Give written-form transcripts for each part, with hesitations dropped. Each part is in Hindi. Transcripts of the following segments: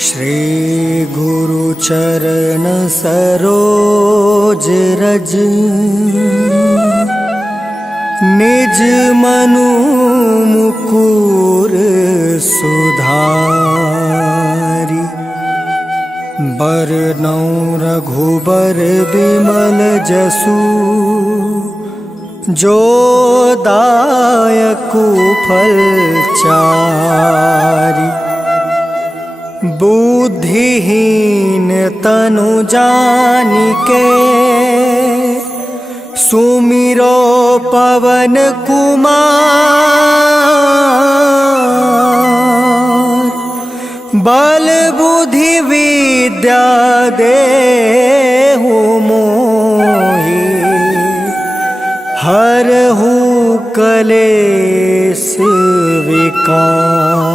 श्री गुरु चरण सरोज रज निज मनु मुकुर सुधारि। बरनौ रघुबर बिमल जसु जो दायकु फल चारि। बुद्धिहीन तनु जानिके सुमिरो पवन कुमार। बल बुद्धि विद्या देहु मोहि हरहु कलेश विकार।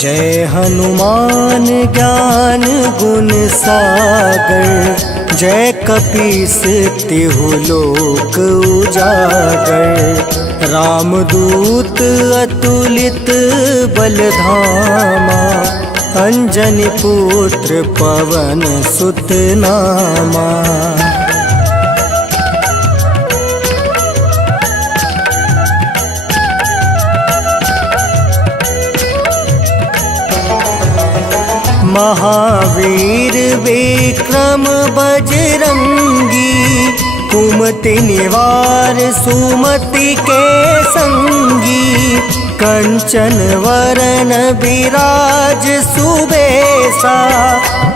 जय हनुमान ज्ञान गुण सागर। जय कपीस तिहु लोक उजागर। रामदूत अतुलित बलधामा। अंजनी पुत्र पवन सुत नामा। महावीर विक्रम बजरंगी। कुमति निवार सुमति के संगी। कंचन वरण विराज सुबेसा।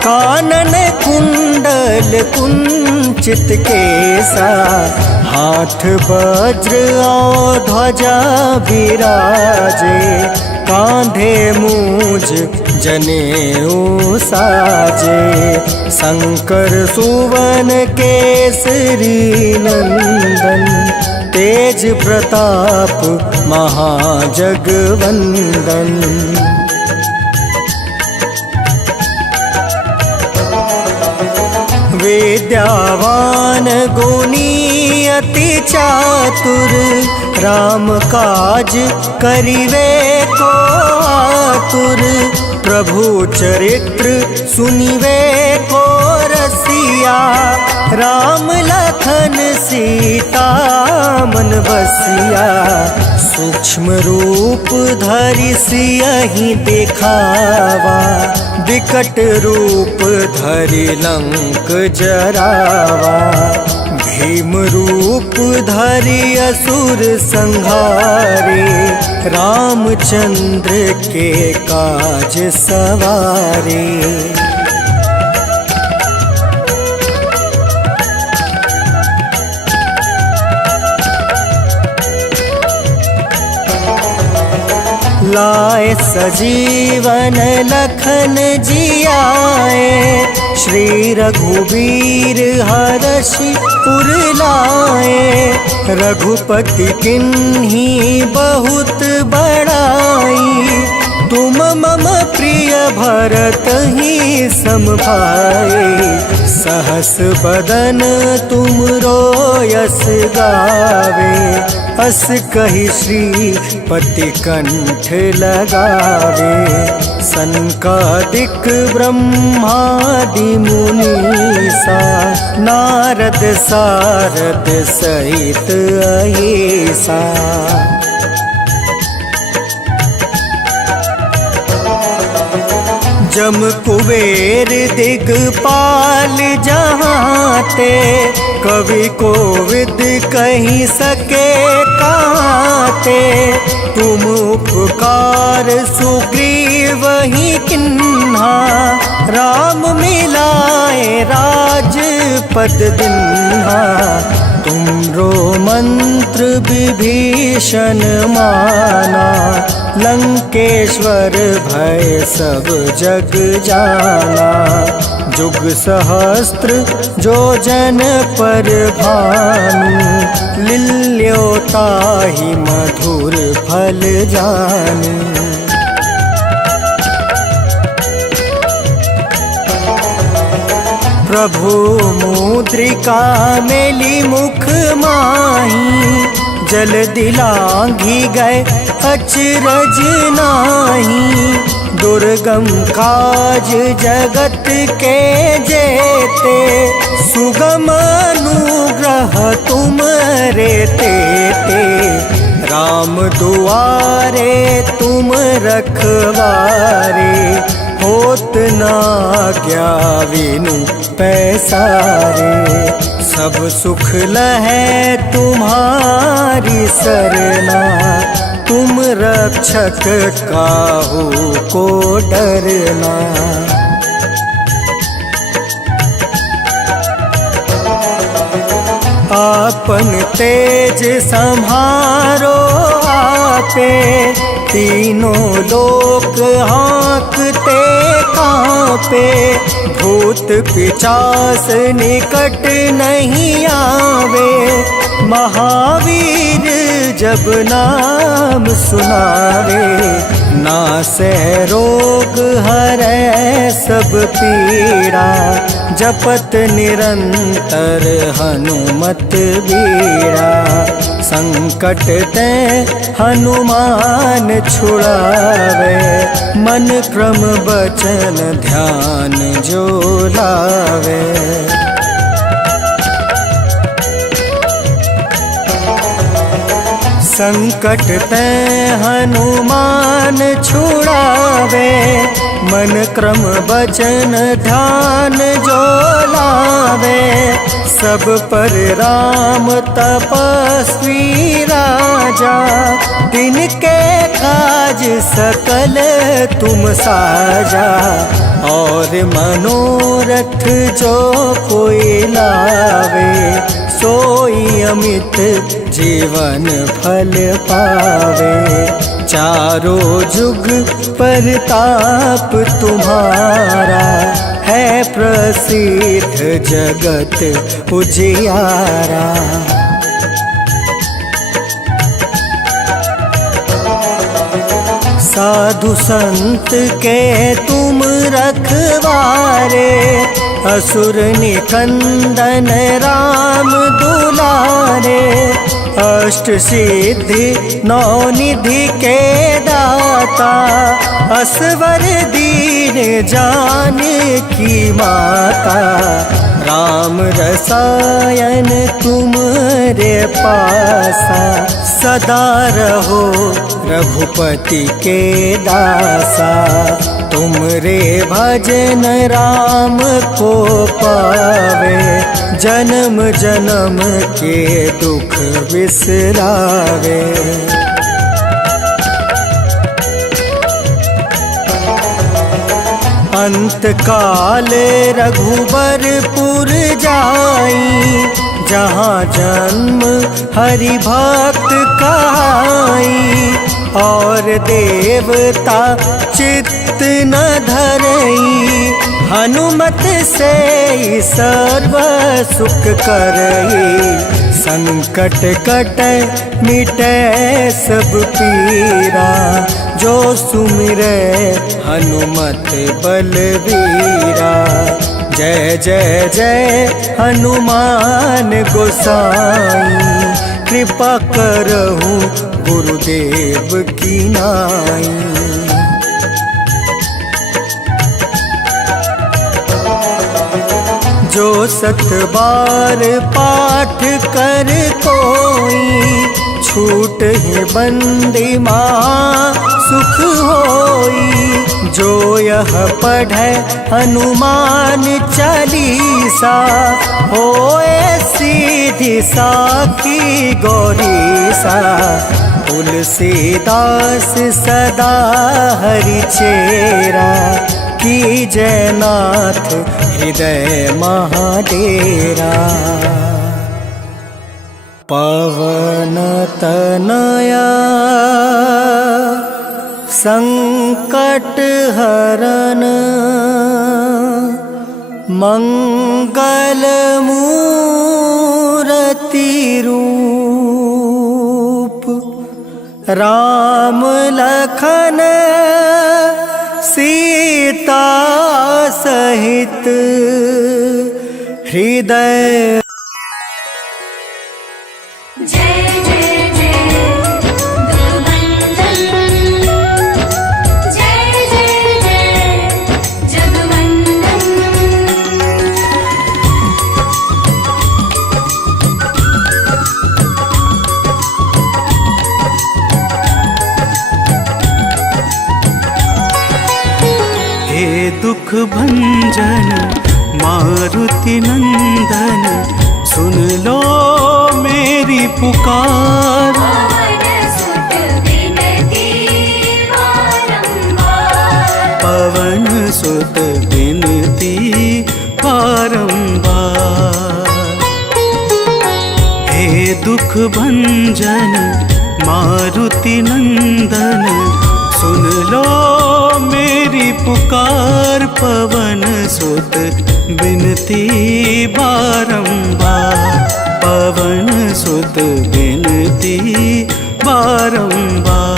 कानन कुंडल कुंचित केसा। हाथ वज्र और ध्वजा विराजे। कांधे मूज जनेऊ साजे। शंकर सुवन केसरी नंदन। तेज प्रताप महाजगवंदन। विद्यावान गुणी अति चातुर। राम काज करिवे को आतुर। प्रभु चरित्र सुनिवे को रसिया। राम लखन सीता मन बसिया। सूक्ष्म रूप धरि सियहि दिखावा। विकट रूप धरि लंक जरावा। भीम रूप धरि असुर संहारे। रामचंद्र के काज सवारे। लाए सजीवन लखन जियाए। श्री रघुबीर हरषि पुर लाए। रघुपति किन्ही बहुत बड़ाई। तुम मम प्रिय भरत ही सम भाई। सहस बदन तुमरो यस गावे। अस कहि श्रीपति कंठ लगावे। सनकादिक ब्रह्मादि मुनीसा। नारद सारद सहित अहिसा। जम कुबेर दिगपाल जहाँते। कवि कोविद कहीं सके कहते। तुम उपकार सुग्रीव ही किन्हा। राम मिलाए राजपद दिन्हा। तुमरो मंत्र विभीषण माना। लंकेश्वर भय सब जग जाना। जुग सहस्त्र जो जन पर भानु, लिल्योता ही मधुर फल जानु। प्रभु मुद्रिका मेली मुख माही, जल दिलांघी गए अचरज नाही। दुर्गम काज जगत के जेते, सुगम अनुग्रह तुम रे तेते। राम दुआरे तुम रखवारे, होत ना क्या विनु पैसारे। सब सुख लहै तुम्हारी सरना, तुम रक्षक काहू को डरना। आपन तेज सम्हारो आपे, तीनों लोक हाँकते कांपे। भूत पिचास निकट नहीं आवे, महावीर जब नाम सुनावे। नासै रोग हरै सब पीड़ा, जपत निरंतर हनुमत बीड़ा। संकट ते हनुमान छुड़ावे, मन क्रम बचन ध्यान जो लावे। संकट ते हनुमान छुड़ावे, मन क्रम बचन ध्यान जो लावे। सब पर राम तपस्वी राजा, तिनके काज सकल तुम साजा। और मनोरथ जो कोई लावे, सोई अमित जीवन फल पावे। चारों जुग परताप तुम्हारा, है प्रसिद्ध जगत उजियारा। साधु संत के तुम रखवारे, असुर निकंदन राम दुलारे। अष्ट सिद्धि नौ निधि के दाता, असवर दीन जानकी माता। राम रसायन तुमरे पासा, सदा रहो रघुपति के दासा। तुमरे भजन राम को पावे, जन्म जन्म के दुख बिसरावे। अंत काल रघुबरपुर जाई, जहाँ जन्म हरि भक्त कहाई। और देवता चित्त न धरई, हनुमत से सर्व सुख करई। संकट कटै मिटै सब पीरा, जो सुमिरै हनुमत बलवीरा। जय जय जय हनुमान गोसाई, कृपा करहु गुरुदेव की नाई। जो सत बार पाठ कर कोई, छूट ही बंदी माँ सुख होई। जो यह पढ़े हनुमान चालीसा, होए सीधी साखी गौरीसा। तुलसीदास सदा हरि चेरा, की जयनाथ हृदय महाडेरा। पवन तनया संकट हरन, मंगल मूरति रूप राम लखन सीता सहित हृदय। जय जय जय जगवंदन, जय जय जय जगवंदन। हे दुख भंजन मारुति नंदन, सुन लो मेरी पुकार। पवन सुत विनती पवन बारंबार, सुत विनती बारंबार। हे दुख भंजन मारुति नंदन, सुन लो मेरी पुकार। पवन सुत विनती बारंबार, पवन सुत विनती बारंबार।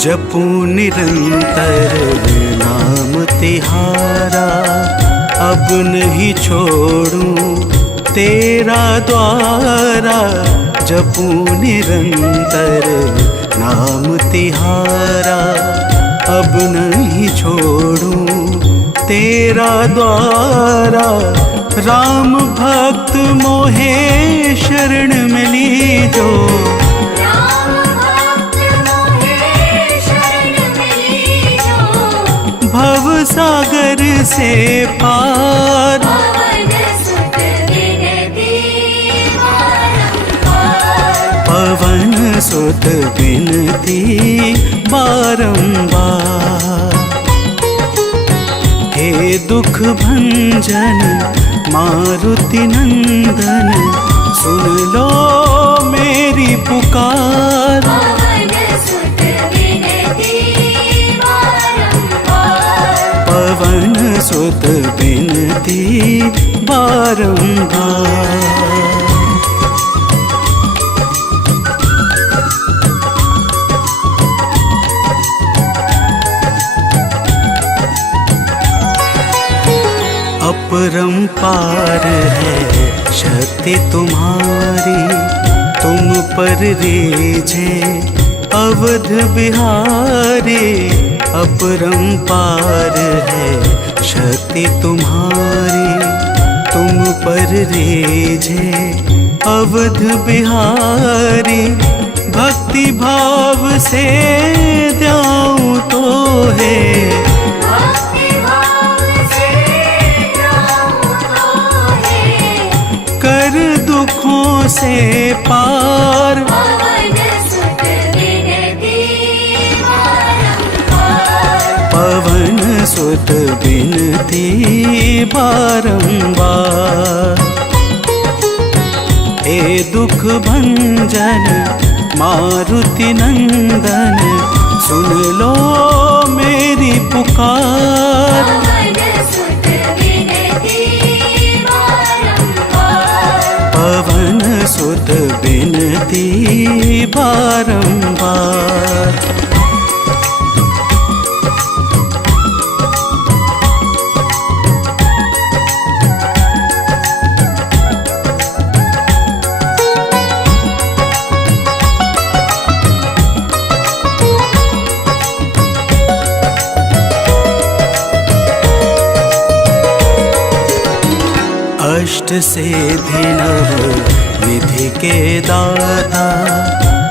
जपू निरंतर नाम तिहारा, अब नहीं छोड़ूं तेरा द्वारा। जपू निरंतर नाम तिहारा, अब नहीं छोड़ूं तेरा द्वारा। राम भक्त मोहे शरण मिली जो, भव सागर से पार। पवन सुत विनती बारंबार। हे दुख भंजन मारुति नंदन, सुन लो मेरी पुकार। पवन सुत विनती बारंबार। अपरंपार है शक्ति तुम्हारी, तुम पर रीझे अवध बिहारी। अपरंपार है शक्ति तुम्हारी, तुम पर रीझे अवध बिहारी। भक्ति भाव से द्याऊं तो है, कर दुखों से पार। पवन सुत विनती बारंबार। हे दुख भंजन मारुति नंदन, सुन लो मेरी पुकार। पवन सुत विनती बारंबार। अष्ट सिद्धि नव निधि के दाता,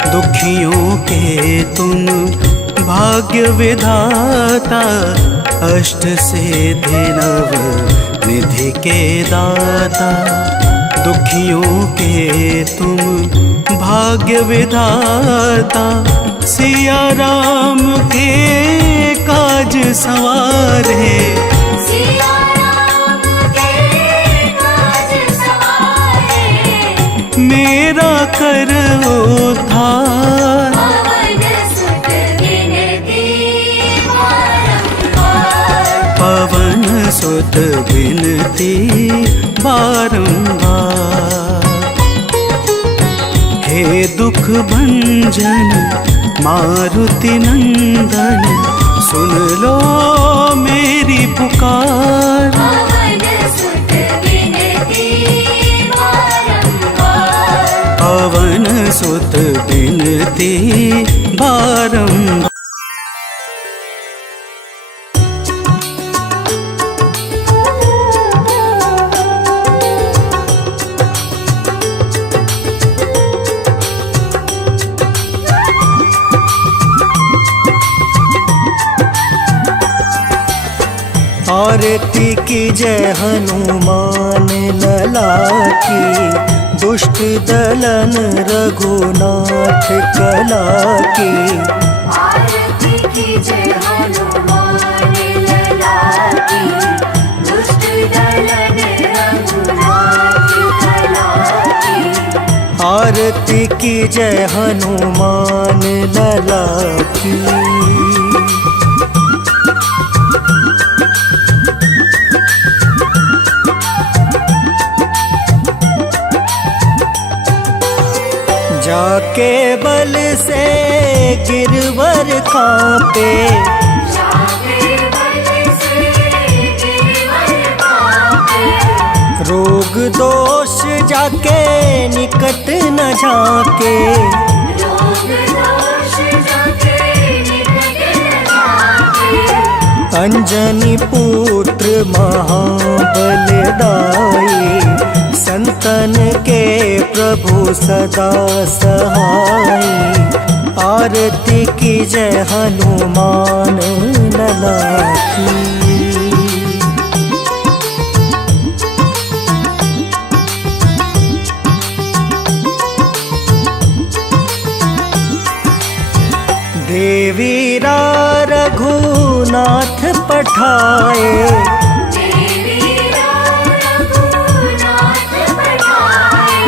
दुखियों के तुम भाग्य विधाता। अष्ट सिद्धि नव निधि के दाता, दुखियों के तुम भाग्य विधाता, सिया राम के काज सवारे। सिया राम के काज सवारे, मेरा कर उद्धार। पवन सुत विनती पवन बारंबार। सुत विनती बारंबार। हे दुख भंजन मारुति नंदन, सुन लो मेरी पुकार। पवन सुत विनती बारंबार। पवन सुत विनती बारंबार। आरती की जय हनुमान लला की, दुष्ट दलन रघुनाथ कला की। आरती की जय हनुमान लला की, दुष्ट दलन रघुनाथ कला की। आरती की जय हनुमान लला की। जाके बल से गिरवर कांपे, जाके बल से गिरवर कांपे। रोग दोष जाके निकट न झाके। रोग दोष जाके निकट न झाके। अंजनी पुत्र महाबलदाई, संतन के प्रभु सदा सहाय। आरती की जय हनुमान लला की। देवीरा रघुनाथ पठाए, देवीरा रघुनाथ पठाए।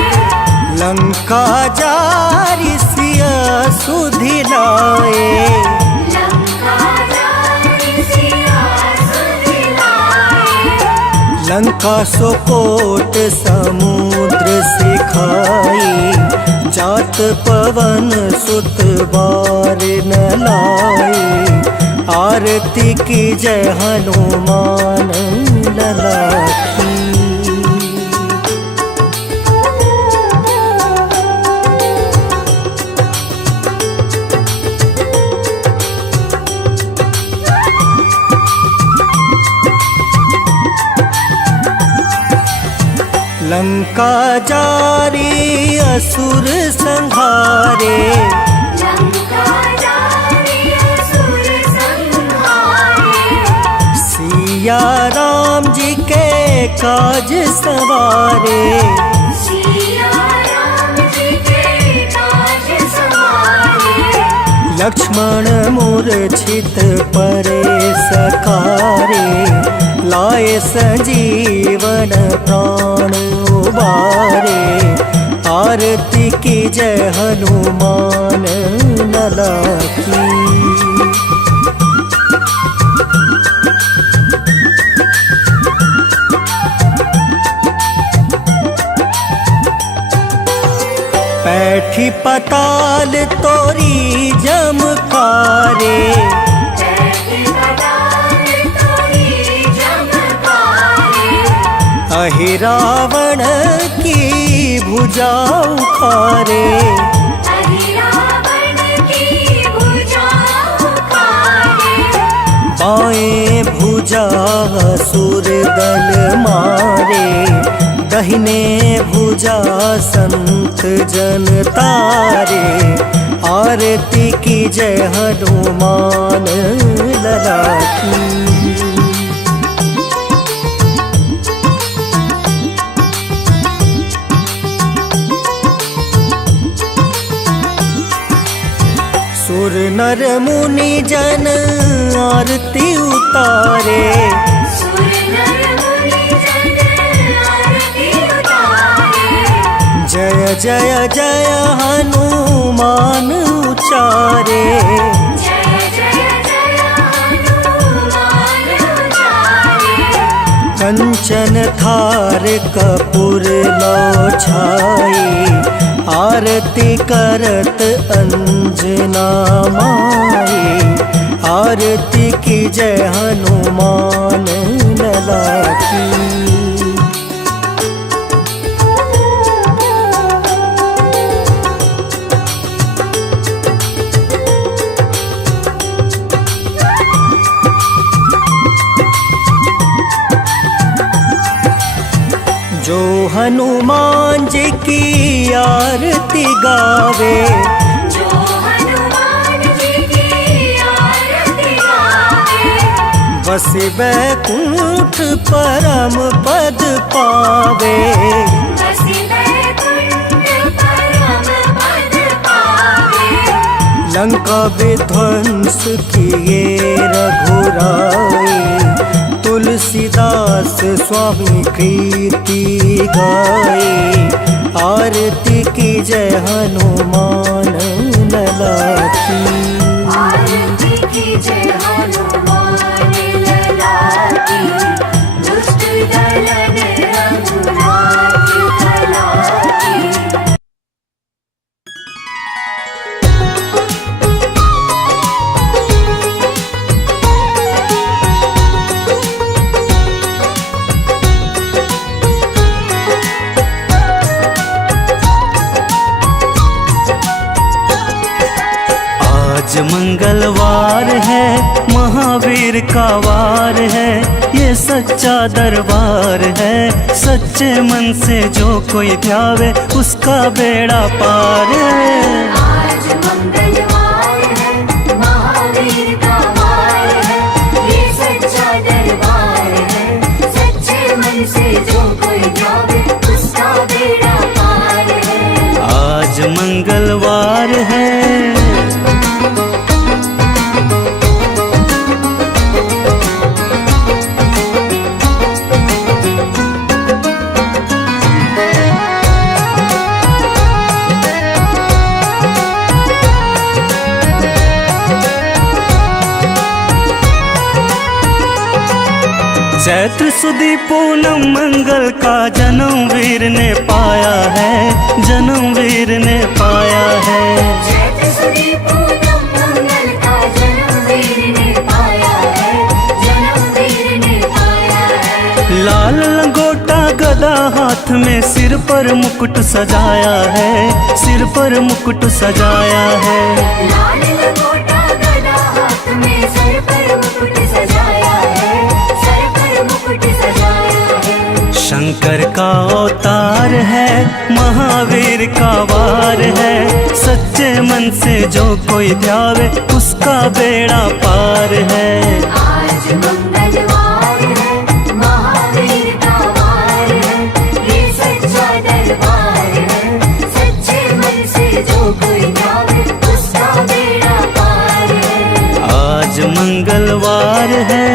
लंका जारि सिया सुधिलाए। लंका जारि सिया सुधिलाए। लंका सोकोट समुद्र सिखाई, जात पवन सुत बार न लाए। आरती की जय हनुमान लला की। लंका जारी असुर संहारे, लंका जारि असुर संहारे। सिया राम जी के काज सवारे। सिया राम जी के काज सवारे। लक्ष्मण मूर्छित परे सकारे, लाए संजीवन प्राण उबारे। आरती की जय हनुमान लला की। पैठी पताल तोरी जमकारे, बैठी पताल तोरी जमकारे। अहिरावण की भुजा उखारे। अहिरावण की भुजा उखारे। बाएं भुजा असुर दल मारे, दहिने भुजा संत जन तारे। आरती की जय हनुमान लला की। नर मुनि जन आरती उतारे, सुर नर मुनि जन आरती उतारे। जय जय जय हनुमान उचारे, जय जय जय हनुमान उचारे। कंचन थार कपूर लो छाई, आरती करत अंजना माई। आरती की जय हनुमान लला की। जो हनुमान जी की आरती गावे, जो हनुमान जी की आरती गावे। बस बैकुंठ परम पद पावे। बसी बैकुंठ परम पद पावे। लंका विध्वंस किए रघुराई, तुलसीदास स्वामी कृति गाए। आरती की जय हनुमान लला की। आरती की जय हनुमान लला की। दुष्ट दलन रघुनाथ कला की। आज मंगलवार है, महावीर का वार है। ये सच्चा दरबार है, सच्चे मन से जो कोई ध्यावे उसका बेड़ा पार है। आज मंगलवार है, महावीर का वार है। ये सच्चा दरबार है, सच्चे मन से जो कोई जावे उसका बेड़ा पार है। आज मंगलवार है। चैत्र सुदी पूनम मंगल का जन्म वीर ने पाया है, जन्म वीर ने पाया है। चैत्र सुदी पूनम मंगल का जन्म वीर ने पाया है, जन्म वीर ने पाया है। लाल लंगोटा गदा हाथ में, सिर पर मुकुट सजाया है, सिर पर मुकुट सजाया है। लाल लंगोटा गदा हाथ में, सर पर मुकुट सजाया है, सर पर मुकुट सजाया है। शंकर का अवतार है, महावीर का वार है। सच्चे मन से जो कोई ध्यावे उसका बेड़ा पार है। आज मंगलवार है, महावीर का वार है। ये सच्चा दरबार है, सच्चे मन से जो कोई ध्यावे उसका बेड़ा पार है। आज मंगलवार है।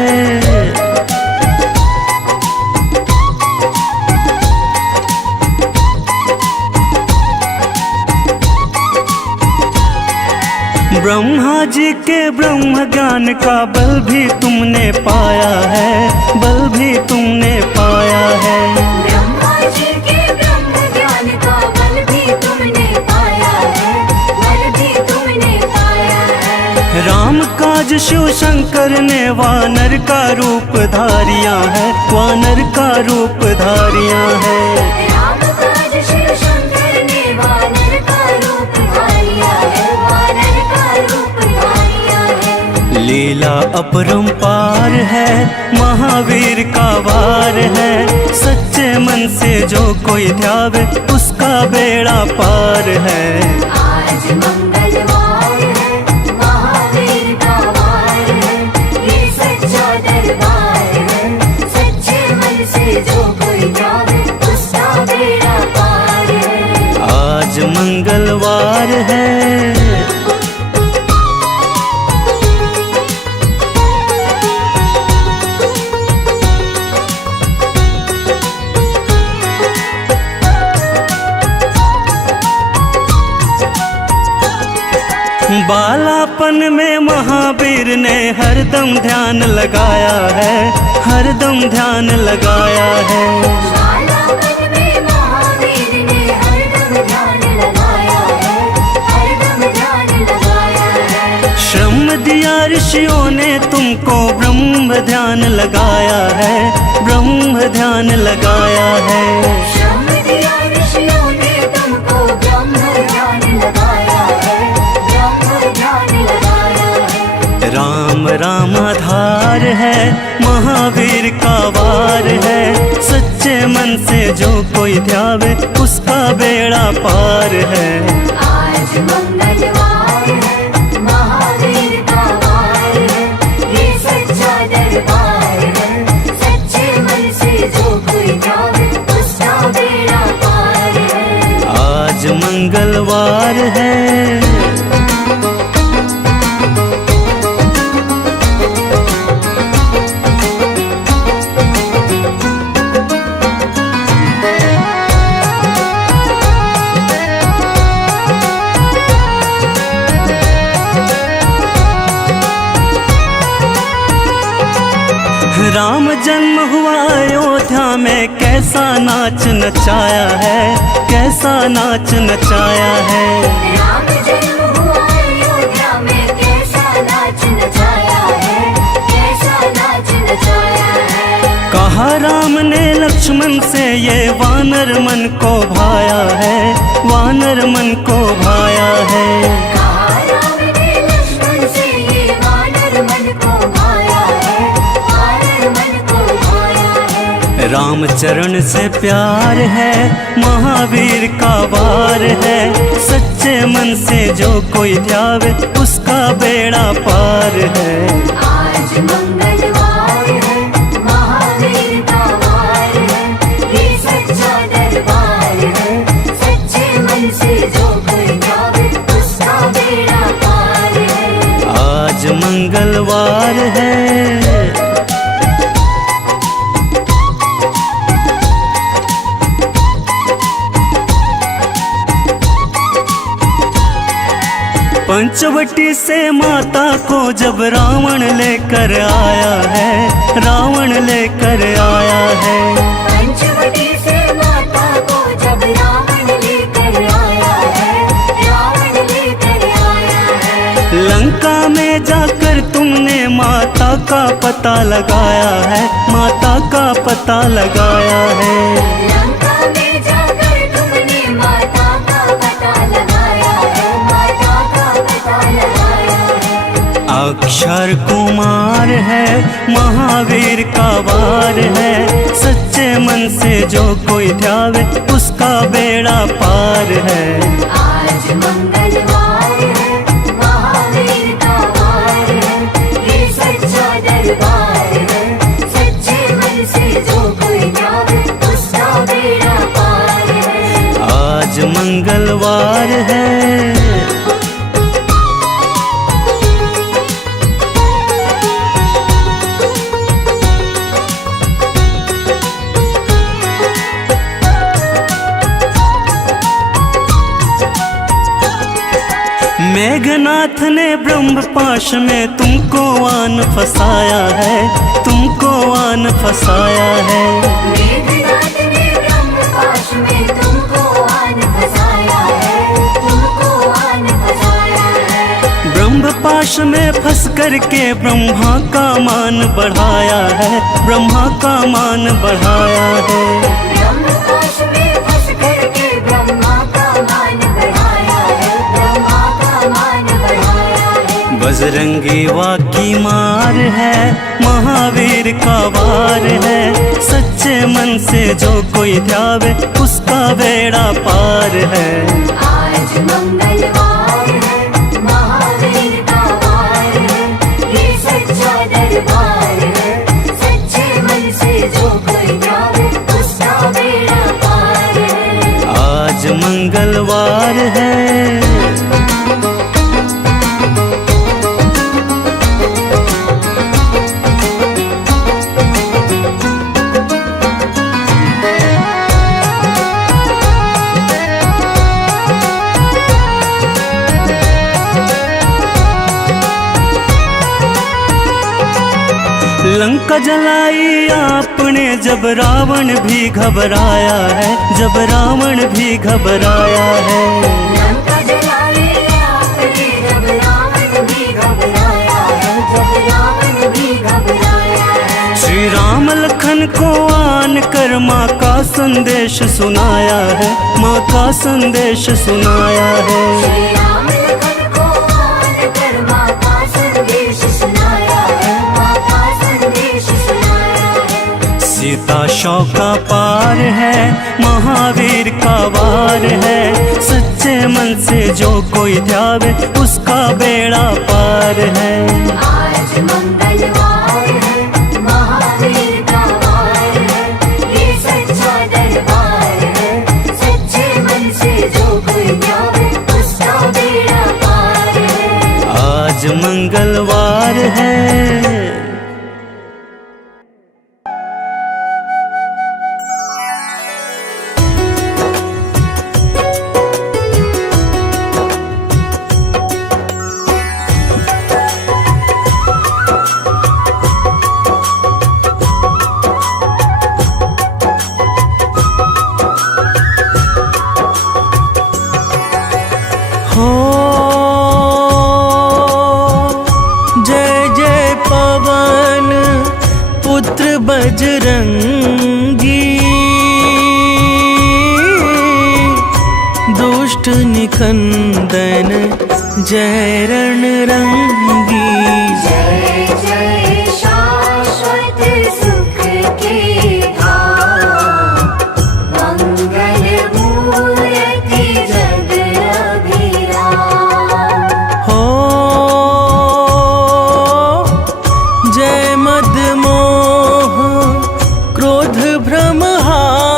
ब्रह्मा जी के ब्रह्म ज्ञान का बल भी तुमने पाया है, बल भी तुमने पाया है। ब्रह्मा जी के ब्रह्म ज्ञान का बल भी तुमने पाया है, बल भी तुमने पाया है। राम काज शिव शंकर ने वानर का रूप धारिया है, वानर का रूप धारिया है। राम काज शिव शंकर ने वानर का रूप धारिया है, वानर का रूप धारिया है। लीला अपरंपार है, महावीर का वार है। सच्चे मन से जो कोई ध्यावे उसका बेड़ा पार है। आज मंगलवार है, महावीर का वार है। ये सच्चा दरबार है, सच्चे मन से जो कोई जावे उसका बेड़ा पार है। आज मंगलवार है। बालापन में महावीर ने हरदम ध्यान लगाया है, हरदम ध्यान लगाया है। बालापन में महावीर ने हरदम ध्यान लगाया है, हरदम ध्यान लगाया है। श्रम दिया ऋषियों ने तुमको, ब्रह्म ध्यान लगाया है, ब्रह्म ध्यान लगाया है। श्रम दिया ऋषियों ने तुमको, ब्रह्म ध्यान लगाया है, ब्रह्म ध्यान लगाया है। राम राम आधार है, महावीर का वार है। सच्चे मन से जो कोई ध्यावे, उसका बेड़ा पार है। आज मंगलवार है, महावीर का वार है, ये सच्चा दरबार है। सच्चे मन से जो कोई ध्यावे, उसका बेड़ा पार है। आज मंगलवार है। राम जन्म हुआ अयोध्या में, कैसा नाच नचाया है, कैसा नाच नचाया है। राम जन्म हुआ अयोध्या में, कैसा नाच नचाया है, कैसा नाच नचाया है। कहा राम ने लक्ष्मण से, ये वानर मन को भाया है, वानर मन को भाया है। कहा राम ने लक्ष्मण से, ये वानर मन को भाया है, वानर मन को भाया है। राम चरण से प्यार है, महावीर का वार है। सच्चे मन से जो कोई ध्यावे, उसका बेड़ा पार है। आज मंगलवार है, महावीर का वार है, ये सच्चा दरबार है। सच्चे मन से जो कोई ध्यावे, उसका बेड़ा पार है। आज मंगलवार है। पंचवटी से माता को जब रावण लेकर आया है, रावण लेकर आया है। पंचवटी से माता को जब रावण लेकर आया है, रावण लेकर आया है। लंका में जाकर तुमने माता का पता लगाया है, माता का पता लगाया है। लंका में जाकर तुमने माता का पता लगाया है, माता का पता लगाया है। अक्षर कुमार है, महावीर का वार है। सच्चे मन से जो कोई ध्यावे, उसका बेड़ा पार है। आज मंगलवार है, महावीर का वार है, ये सच्चा दरबार है। सच्चे मन से जो कोई ध्यावे, उसका बेड़ा पार है। आज मंगलवार है। मेघनाथ ने ब्रह्म पाश में तुमको आन फसाया है, तुमको आन फसाया है। मेघनाथ ने ब्रह्म पाश में तुमको आन फसाया है, तुमको आन फसाया है। ब्रह्म पाश में फंस करके ब्रह्मा का मान बढ़ाया है, ब्रह्मा का मान बढ़ाया है। ब्रह्म पाश में फंस करके ब्रह्मा का मान बढ़ाया है, ब्रह्मा का मान बढ़ाया है। बजरंगी वाकी मार है, महावीर का वार है। सच्चे मन से जो कोई ध्यावे, उसका बेड़ा पार है। आज मंगलवार है, महावीर का वार है, ये सच्चा दरबार है। सच्चे मन से जो कोई ध्यावे, उसका बेड़ा पार है। आज मंगलवार है। लंका जलाई आपने जब रावण भी घबराया है, जब रावण भी घबराया है। लंका जलाई आपने जब रावण भी घबराया है, जब रावण भी घबराया है। श्री राम लखन को आन कर माँ का संदेश सुनाया है, माँ का संदेश सुनाया है। श्री राम लखन को आन कर माँ का संदेश सुनाया है, माँ का संदेश सुनाया है। सीता शौक का पार है, महावीर का वार है। सच्चे मन से जो कोई ध्यावे उसका बेड़ा पार है। आज मंगलवार है, महावीर का वार है, ये सच्चा दरबार है। सच्चे मन से जो कोई ध्यावे उसका बेड़ा पार है। आज मंगलवार है। हो जय जय पवन पुत्र बजरंगी, दुष्ट निकंदन जय रणरंगी। जय जय शाश्वत सुख के धाम, मंगल मूर्ति जग अभिराम। हो जय मदमोह क्रोध भ्रमहारी,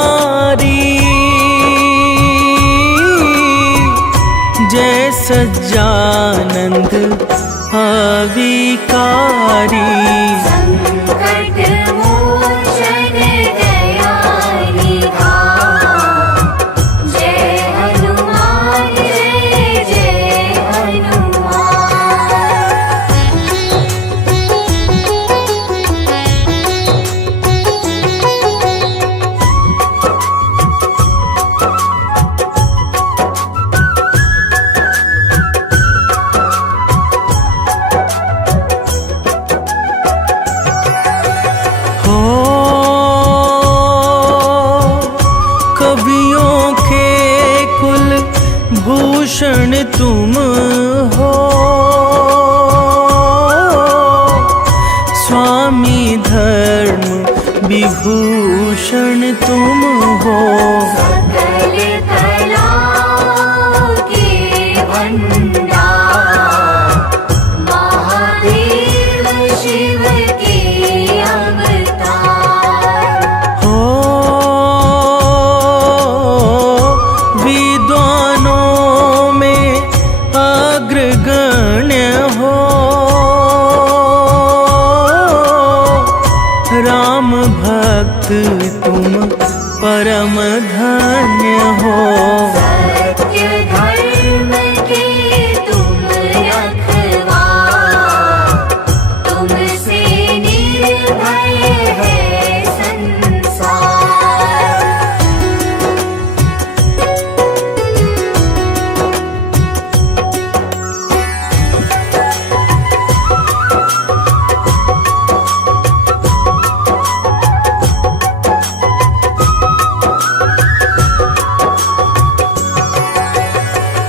जय सज्जानंद अविकारी। संकट मोचन दयानिधि धाम, जय हनुमान जय जय हनुमान। हो कवियों के कुल भूषण तुम हो, स्वामी धर्म विभूषण तुम हो। सकल कलाओं के भंडार, महादेव शिव के अवतार। हो विद्वानों में अग्रगण्य हो, राम भक्त तुम परम धन्य हो। सत्य धर्म के तुम रखवार, तुमसे निर्भय है संसार।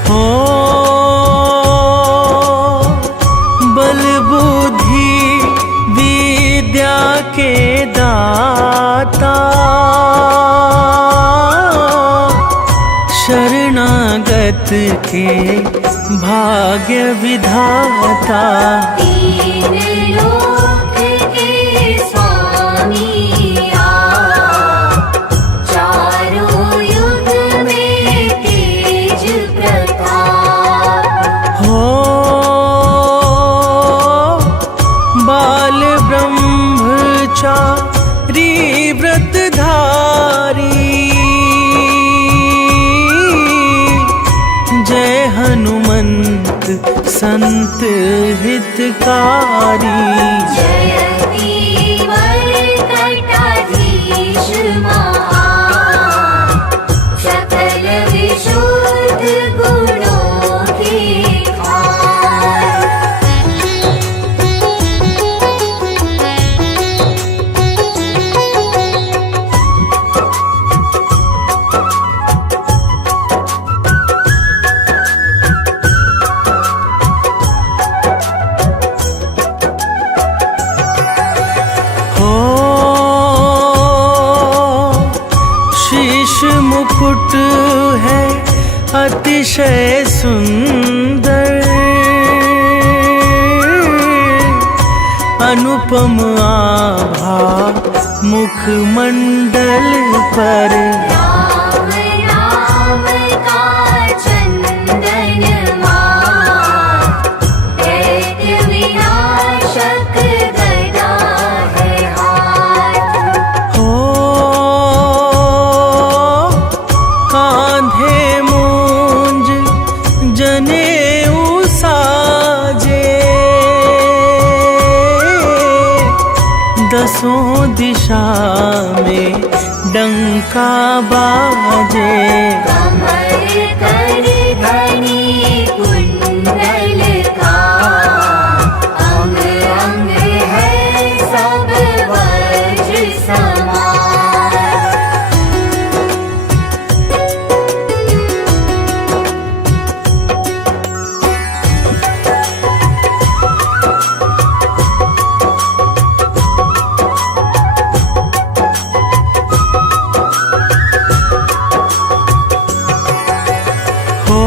हो बल बुद्धि विद्या के दाता, शरणागत के भाग्य विधाता। तीन लोक के स्वामी आप, चारों युग में तेज प्रताप। हो बाल ब्रह्मचारी व्रतधारी, जय हनुमंत संत हितकारी। जयति मुकुट है अतिशय सुंदर, अनुपम आभा मुखमंडल पर। राम नाम का चंदन मात, दैत्य विनाशक गदा है हाथ। हो कांधे मूंज जनेऊ साजे, दसों दिशा में डंका बाजे। कमर कर धनी कुंडल का, अंग अंग है सब वज्र समान। हो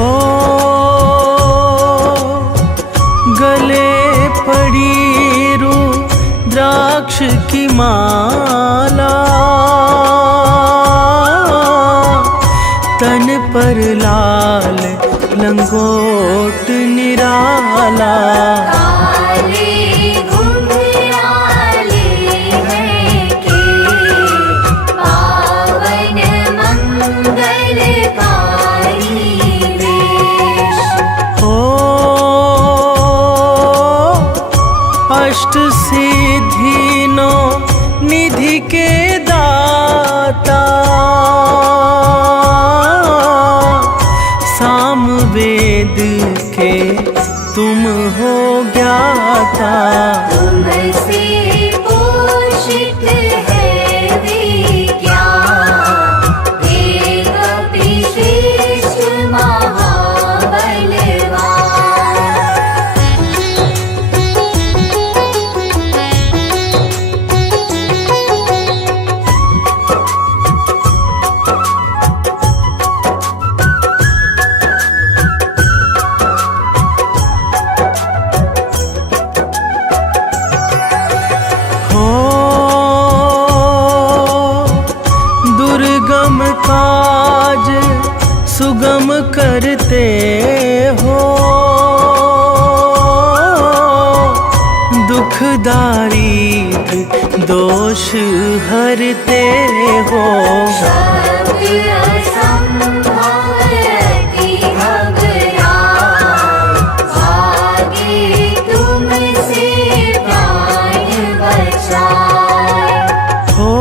गले पड़ी रुद्राक्ष की माला, तन पर लाल लंगोट निराला। काले घुंघराले हैं के, पावन मंगलकारी वेश। हो अष्ट सिद्धि नौ निधि के दाता, सामवेद के तुम हो ज्ञाता। तुमसे पोषित है विज्ञान, एक विशिष्ट महाबलवान। हो दुर्गम काज सुगम करते हो, दुखदारी दोष हरते हो। शब्द असंभव अति घबराए, भागे तुमसे प्राण बचाए। हो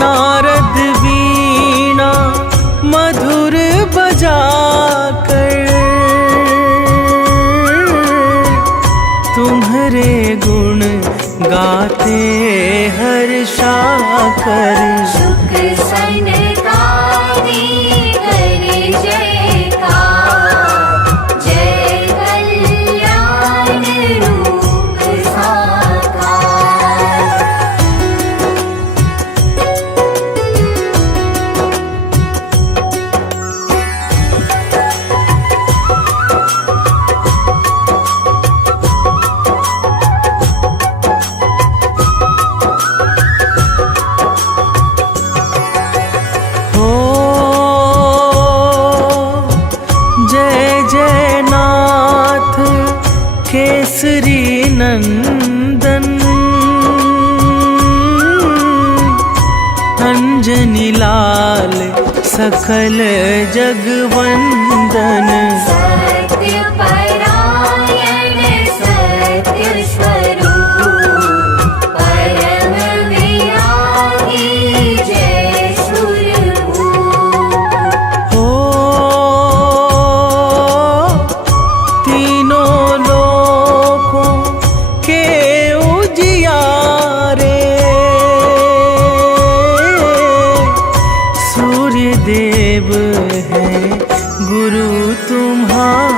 नारद वीणा मधुर बजाकर, तुम्हारे गुण गाते हर्षाकर। शुक सनकादि कर जयकार, जय कल्याण रूप साकार। हो जय जय नाथ केसरी नंदन, अंजनी लाल सकल जगवंदन। सत्य परायण सत्य स्वरूप, परम विरागी जय सुरभूप। हो तीनों लोकों के उजियारे, सूर्य देव है गुरु तुम्हारे।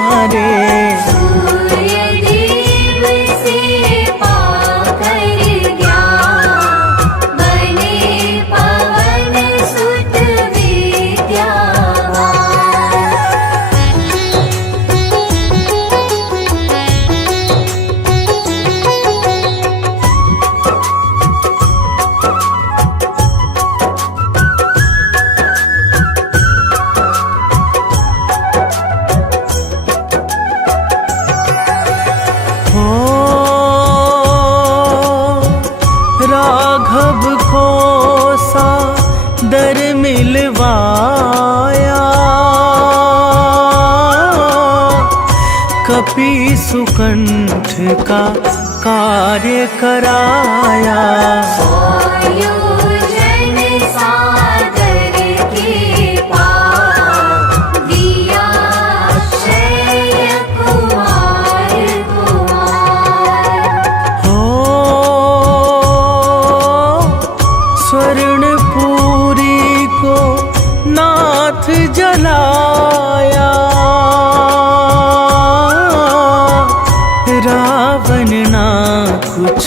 राघव को सादर मिलवाया, कपि सुकंठ का कार्य कराया। आयोजन सादर के पार, दिया अक्षय कुमार कुमार। हो स्वर्णपुरी को नाथ जलाया, रावण ना कुछ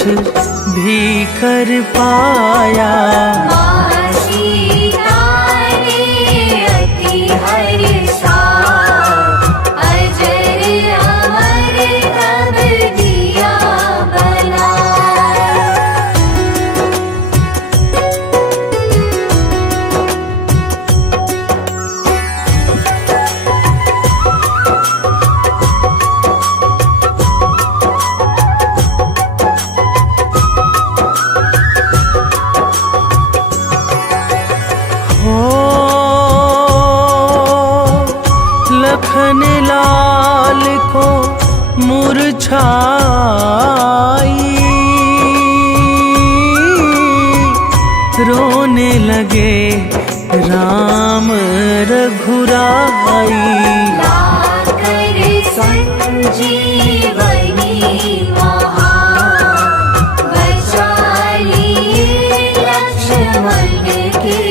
भी कर पाया। माँ सीता ने अति हर्षा, अजर अमर तब दिया बना। हो लखन लाल को मुरझाई, रोने लगे राम रघुराई। लाकर संजीवनी महान, बचा लिए लक्ष्मण के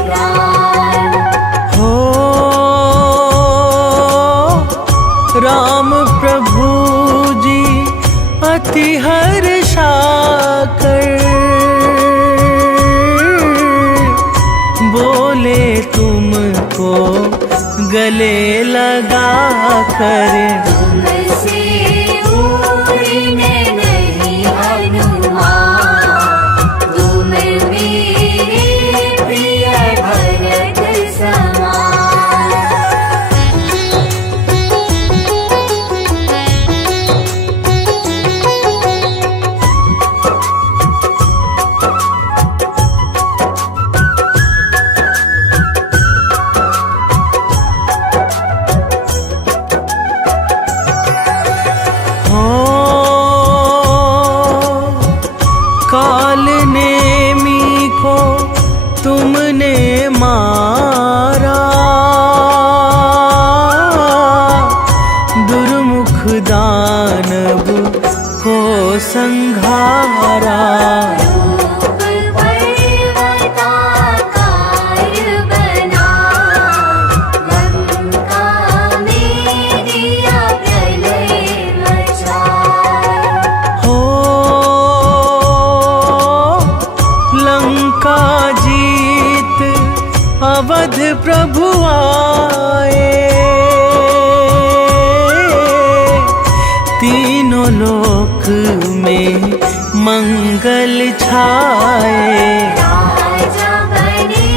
प्राण। हो राम प्रभु जी अति हर्षाकर, बोले तुमको गले लगा कर। तुमसे उड़ने नहीं हनुमान, तुम मेरे प्रिय भरत समान। हो काल नेमी को तुमने मारा, दुर्मुख दानव को संघारा। रूप पर्वताकार बना, लंका में दिया प्रलय मचा। हो लंका जीत अवध प्रभु आए, तीनों लोक में मंगल छाए। राजा बने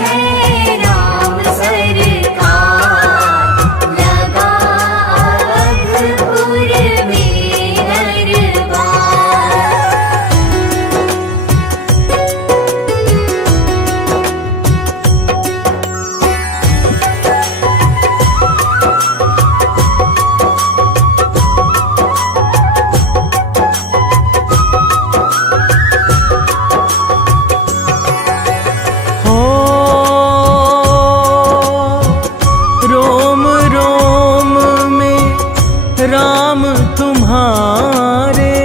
हैं राम सरकार, लगा अवधपुर में दरबार। हो रोम रोम में राम तुम्हारे,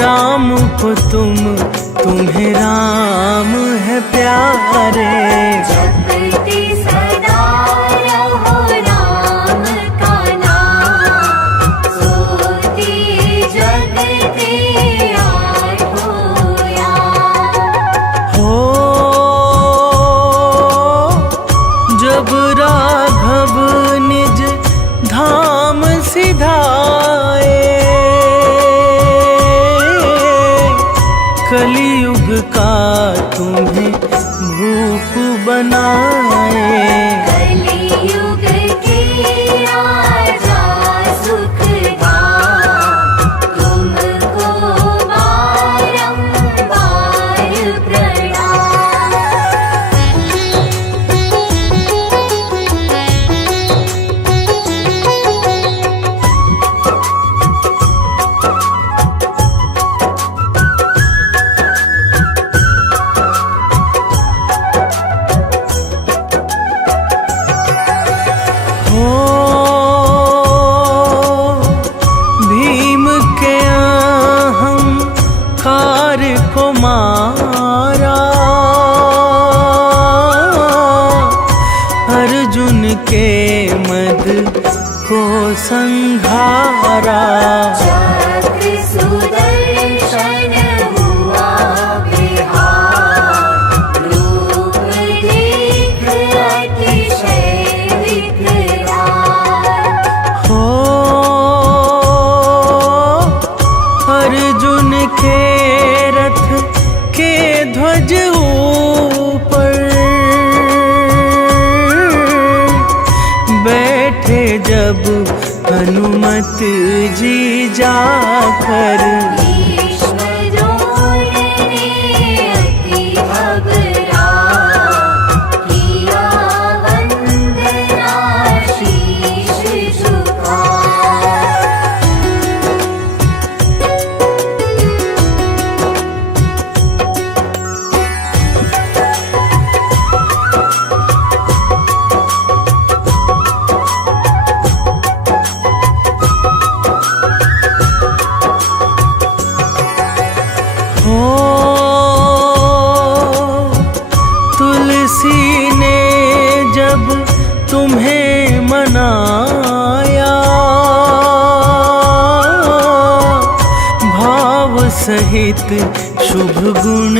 राम को तुम्हें राम है प्यारे। जपते सदा रहो राम का नाम, सोते जगते आठों याम। हो जब राघव निज धाम सिधाए, कलियुग का तुम्हें भूप बनाए। कलियुग के राजा सुखदाम, तुमको हनुमत जी जाकर ईश्वरों ने अति घबरा किया वंदना शीश झुका। हो तुलसी ने जब तुम्हें मनाया, भाव सहित शुभ गुण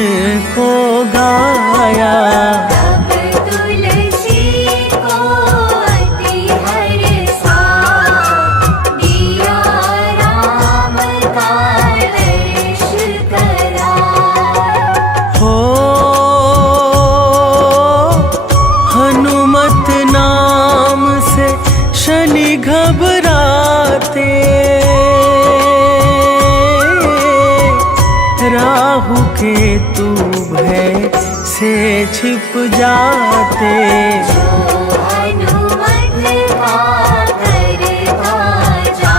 को गाया। तब तुलसी को अति हर्षा दिया राम का दर्श करा। हो हनुमत नाम से शनि घबराते, राहु केतु भय से छिप जाते। जो हनुमत पाकर भाजा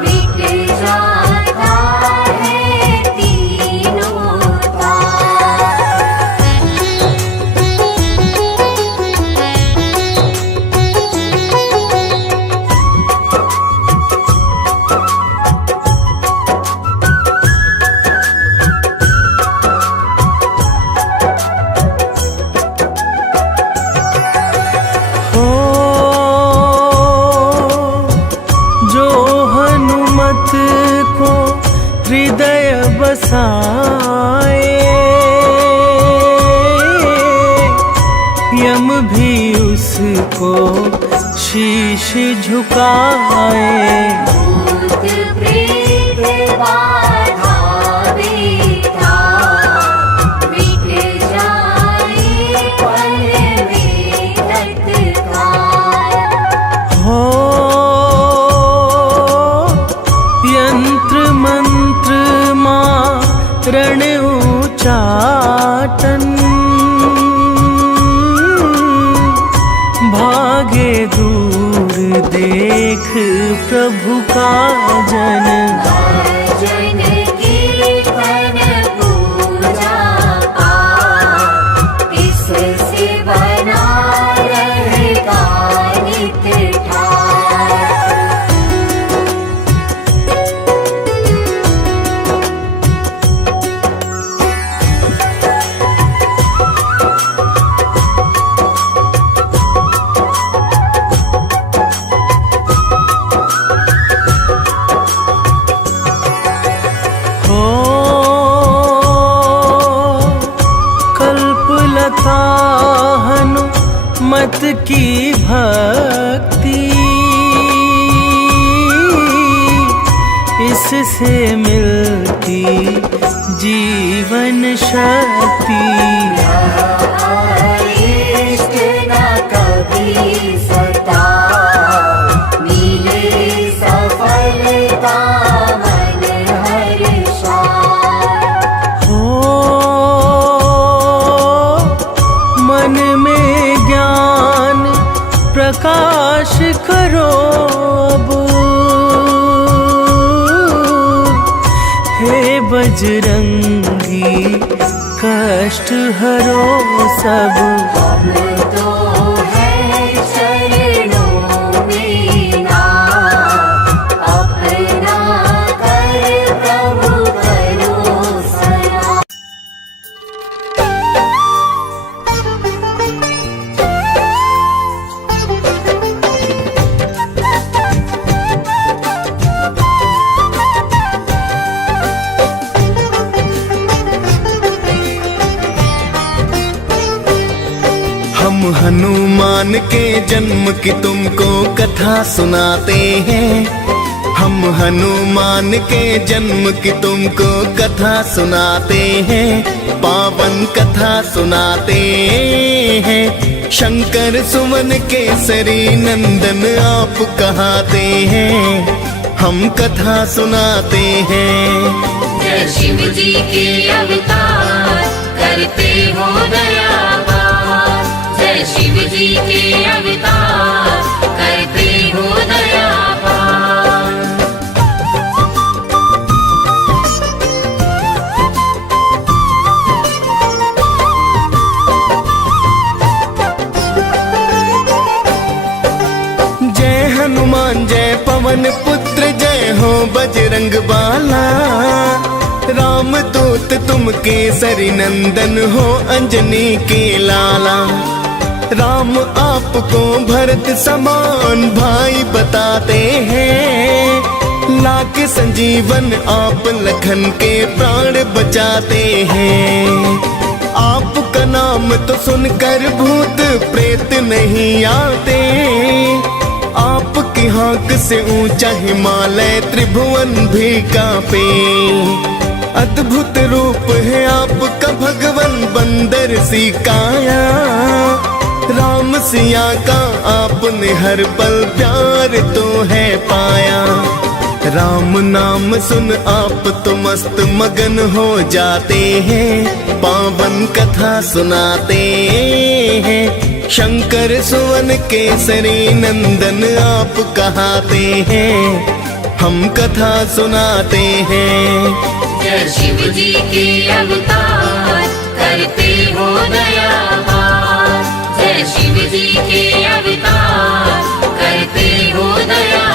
मिट जाता है तीनों ताप। हो जो हनुमत को हृदय बसाए, यम भी उसको शीश झुकाए। भूत प्रेत बाधा बेता मिट जाए पल में तत्काल। हो यंत्र मंत्र मारण उचाटन, भागे दूर देख प्रभु का जन। भजन कीर्तन पूजा पाठ इससे बना रहेगा नित्य ठाठ। हो कल्पलता हनुमत की भक्ति, इससे मिलती जीवन शक्ति। इष्ट न कभी सता मिले सफलता मन हर्षा। हो मन में ज्ञान प्रकाश करो अब, हे बजरंगी कष्ट हरो सब। हम तो है चरणों में ना अपना कर प्रभु करो सना। हम हनुमान के जन्म की तुमको कथा सुनाते हैं। हम हनुमान के जन्म की तुमको कथा सुनाते हैं, पावन कथा सुनाते हैं। शंकर सुवन केसरी नंदन आप कहाते हैं, हम कथा सुनाते हैं। जय शिव जी के अवतार करते हो दयावार, जय शिव जी के अवतार करते हो दयावार। जय हनुमान जय पवन पुत्र, जय हो बजरंग बाला। राम दूत तुम केसरी नंदन हो, अंजनी के लाला। राम आपको भरत समान भाई बताते हैं, लाके संजीवन आप लखन के प्राण बचाते हैं। आपका नाम तो सुनकर भूत प्रेत नहीं आते, आपकी हाक से ऊंचा हिमालय त्रिभुवन भी कांपे। अद्भुत रूप है आपका भगवन बंदर सी काया, राम सिया का आपने हर पल प्यार तो है पाया। राम नाम सुन आप तो मस्त मगन हो जाते हैं, पावन कथा सुनाते हैं। शंकर सुवन केसरी नंदन आप कहाते हैं, हम कथा सुनाते हैं। जय शिव जी के अवतार करते हो दयावार, जय शिव जी के अवतार करते हो दयावार।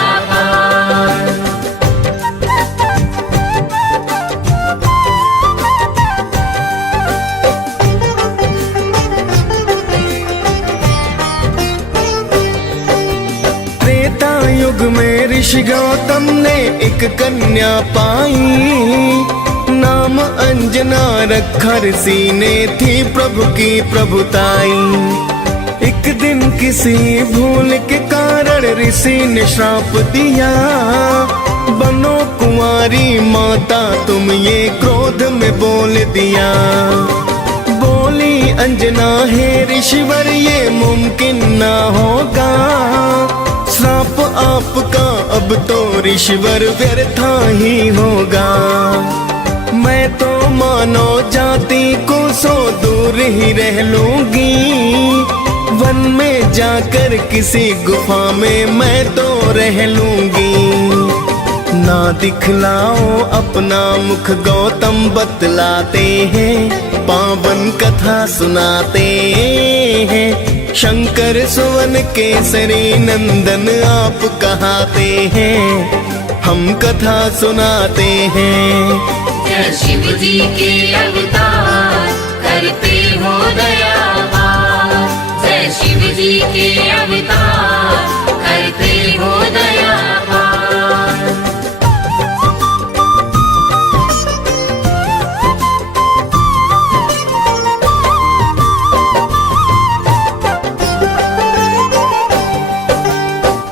त्रेता युग में ऋषि गौतम ने एक कन्या पाई, नाम अंजना रखा ऋषि ने थी प्रभु की प्रभुताई। एक दिन किसी भूल के कारण ऋषि ने श्राप दिया, बनो कुंवारी माता तुम ये क्रोध में बोल दिया। बोली अंजना हे ऋषिवर ये मुमकिन ना होगा, श्राप आपका अब तो ऋषिवर व्यर्था ही होगा। मैं तो मानो जाति को सो दूर ही रह लूंगी, वन में जाकर किसी गुफा में मैं तो रह लूंगी। ना दिखलाओ अपना मुख गौतम बतलाते हैं, पावन कथा सुनाते हैं। शंकर सुवन केसरी नंदन आप कहाते हैं, हम कथा सुनाते हैं। जय शिव जी के अवतार करते हो दयावार, जय शिव जी के अवतार करते हो दयावार।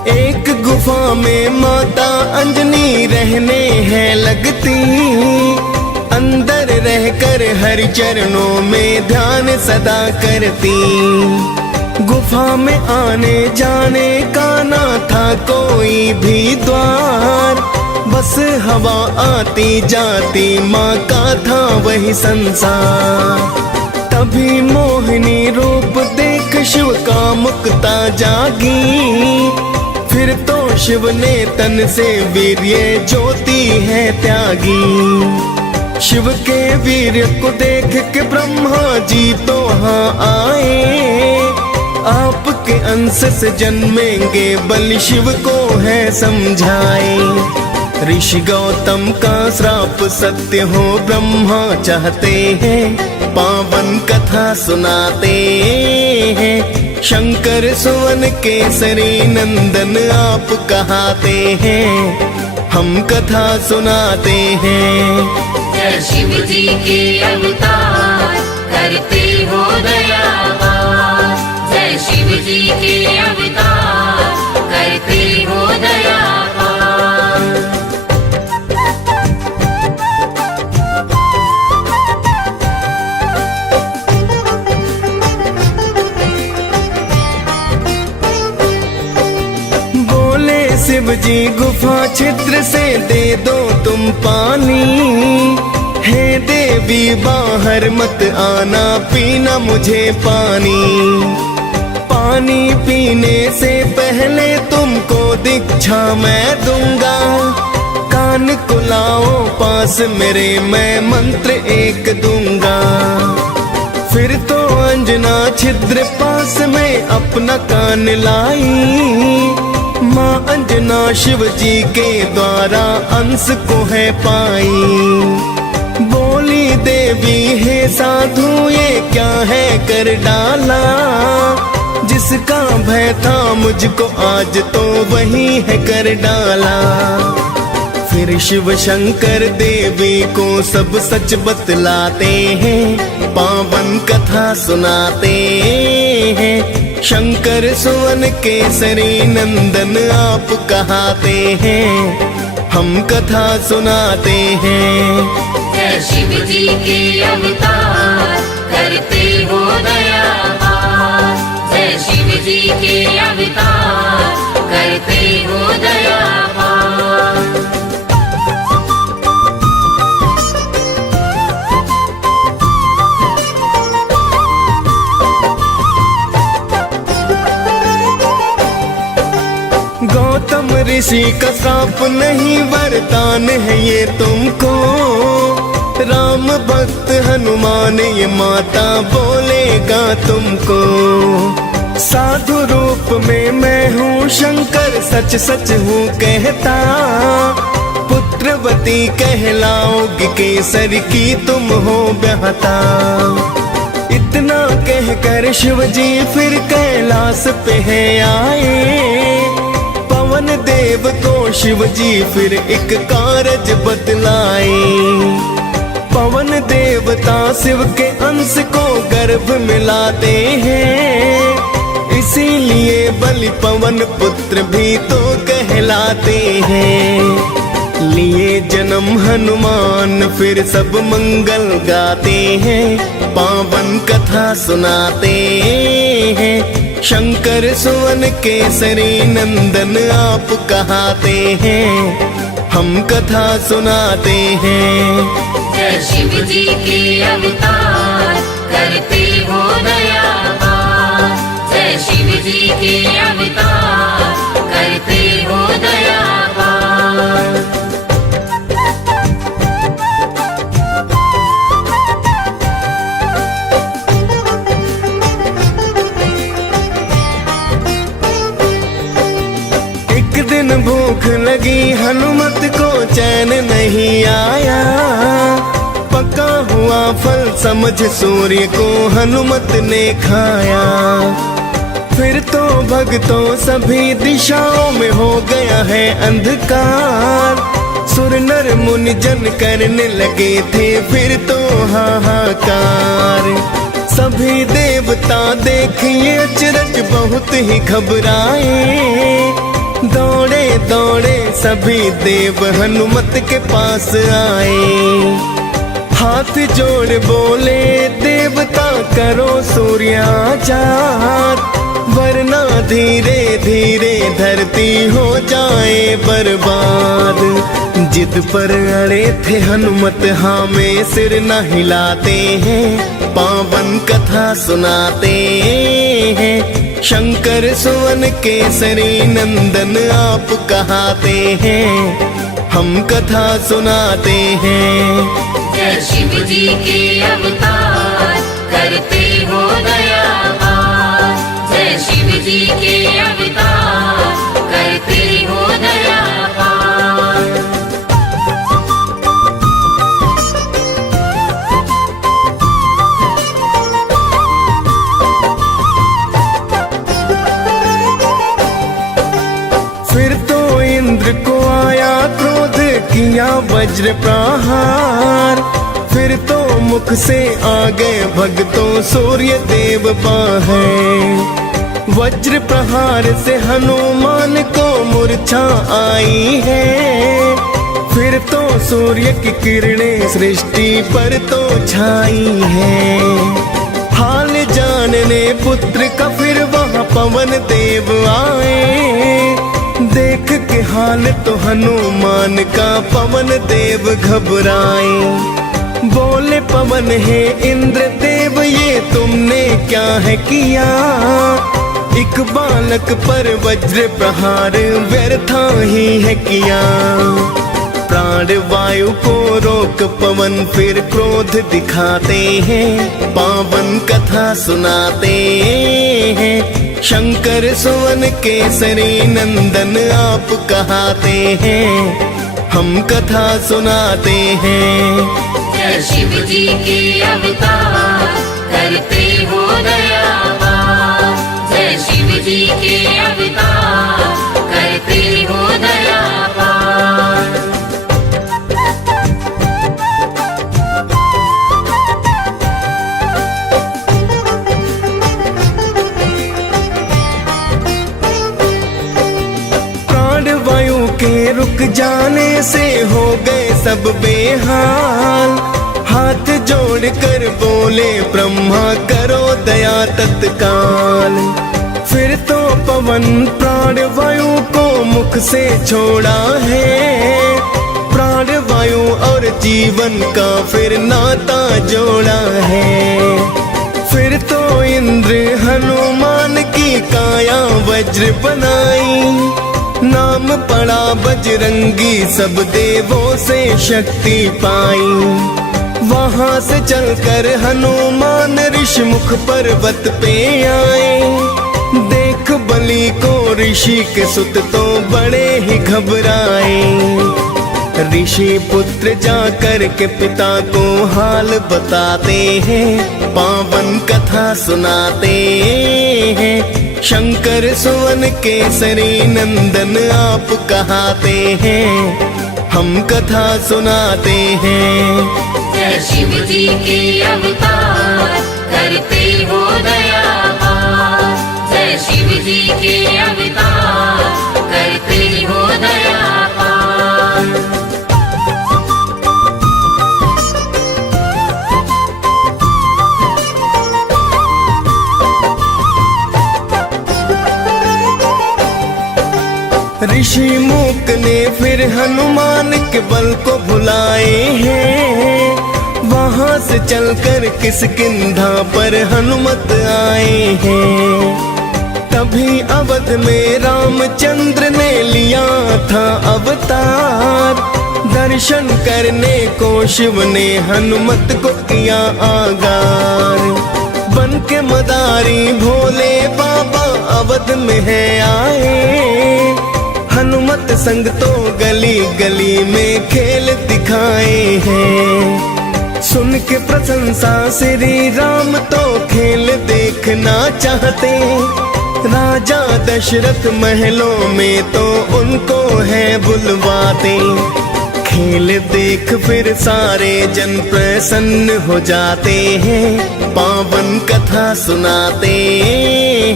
एक गुफा में माता अंजनी रहने हैं लगती, अंदर रहकर हरि चरणों में ध्यान सदा करती। गुफा में आने जाने का ना था कोई भी द्वार, बस हवा आती जाती माँ का था वही संसार। तभी मोहिनी रूप देख शिव का मुक्ता जागी, फिर तो शिव ने तन से वीर्य ज्योति है त्यागी। शिव के वीर्य को देख के ब्रह्मा जी तो हाँ आए, आपके अंश से जन्मेंगे बलि शिव को है समझाए। ऋषि गौतम का श्राप सत्य हो ब्रह्मा चाहते हैं, पावन कथा सुनाते हैं। शंकर सुवन केसरी नंदन आप कहाते हैं, हम कथा सुनाते हैं। जय शिव जी के अवतार करते हो दयावार, जय शिव जी के अवतार करते हो दयावार। जी गुफा छिद्र से दे दो तुम पानी, हे देवी बाहर मत आना, पीना मुझे पानी। पानी पीने से पहले तुमको दीक्षा मैं दूंगा, कान को लाओ पास मेरे, मैं मंत्र एक दूंगा। फिर तो अंजना छिद्र पास में अपना कान लाई, माँ अंजना शिव जी के द्वारा अंश को है पाई। बोली देवी हे साधु ये क्या है कर डाला, जिसका भय था मुझको आज तो वही है कर डाला। फिर शिव शंकर देवी को सब सच बतलाते हैं, पावन कथा सुनाते हैं। शंकर सुवन केसरी नंदन आप कहाते हैं, हम कथा सुनाते हैं। जय शिव जी के अवतार करते हो दया पार, जय शिव जी के अवतार करते हो दया पार। गौतम ऋषि का श्राप नहीं वरदान है ये तुमको, राम भक्त हनुमान ये माता बोलेगा तुमको। साधु रूप में मैं हूँ शंकर सच सच हूँ कहता, पुत्रवती कहलाओगी केसर की तुम हो ब्याहता। इतना कहकर शिव जी फिर कैलाश पे है आए, पवन देव को शिव जी फिर एक कारज बतलाए। पवन देवता शिव के अंश को गर्भ मिलाते हैं, इसीलिए बलि पवन पुत्र भी तो कहलाते हैं। लिए जन्म हनुमान फिर सब मंगल गाते हैं, पावन कथा सुनाते हैं। शंकर सुवन केसरी नंदन आप कहाते हैं, हम कथा सुनाते हैं। जय शिव जी के अवतार करते हो दया पार, जय शिव जी के अवतार करते हो दया पार। दिन भूख लगी हनुमत को चैन नहीं आया, पका हुआ फल समझ सूर्य को हनुमत ने खाया। फिर तो भक्तों सभी दिशाओं में हो गया है अंधकार, सुर नर मुनि जन करने लगे थे फिर तो हाहाकार। सभी देवता देखिए अचरज बहुत ही घबराए, दौड़े दौड़े सभी देव हनुमत के पास आए। हाथ जोड़ बोले देवता करो सूर्याजात, वरना धीरे धीरे धरती हो जाए बर्बाद। जिद पर अड़े थे हनुमत हाँ में सिर न हिलाते हैं, पावन कथा सुनाते हैं। शंकर सुवन केसरी नंदन आप कहाते हैं, हम कथा सुनाते हैं। जय शिव जी के अवतार करते हो दया पार, जय शिव जी के अवतार करते हो दया पार। फिर तो इंद्र को आया क्रोध किया वज्र प्रहार, फिर तो मुख से आ गए भक्तों सूर्य देव बाहर। वज्र प्रहार से हनुमान को मूर्छा आई है, फिर तो सूर्य की किरणें सृष्टि पर तो छाई है। हाल जानने पुत्र का फिर वहाँ पवन देव आए, देख के हाल तो हनुमान का पवन देव घबराए। बोले पवन है इंद्र देव ये तुमने क्या है किया, एक बालक पर वज्र प्रहार व्यर्था ही है किया। प्राण वायु को रोक पवन फिर क्रोध दिखाते हैं, पावन कथा सुनाते हैं। शंकर सुवन केसरी नंदन आप कहाते हैं, हम कथा सुनाते हैं। जय शिव जी के अवतार करते हो दयावान, जय शिव जी के अवतार करते हो दयावान। प्राणवायु के रुक जाने से हो गए सब बेहाल, हाथ जोड़कर बोले ब्रह्मा करो दया तत्काल। फिर तो पवन प्राणवायु को मुख से छोड़ा है, प्राणवायु और जीवन का फिर नाता जोड़ा है। फिर तो इंद्र हनुमान की काया वज्र बनाई, नाम पड़ा बजरंगी सब देवों से शक्ति पाई। वहां से चलकर हनुमान ऋषिमुख पर्वत पे आए, देख बलि को ऋषि के सुत तो बड़े ही घबराए। ऋषि पुत्र जाकर के पिता को हाल बताते हैं, पावन कथा सुनाते हैं। शंकर सुवन केसरी नंदन आप कहाते हैं, हम कथा सुनाते हैं। जय शिव जी के अवतार करते हो दयावान, जय शिव जी के अवतार करते हो दयावान। ऋषि मूक ने फिर हनुमान के बल को भुलाए हैं, वहां से चलकर किष्किंधा पर हनुमत आए हैं। तभी अवध में रामचंद्र ने लिया था अवतार, दर्शन करने को शिव ने हनुमत को किया आगार। बन के मदारी भोले बाबा अवध में है आए, हनुमत संग तो गली गली में खेल दिखाए हैं। सुन के प्रशंसा श्री राम तो खेल देखना चाहते, राजा दशरथ महलों में तो उनको है बुलवाते। खेल देख फिर सारे जन प्रसन्न हो जाते हैं, पावन कथा सुनाते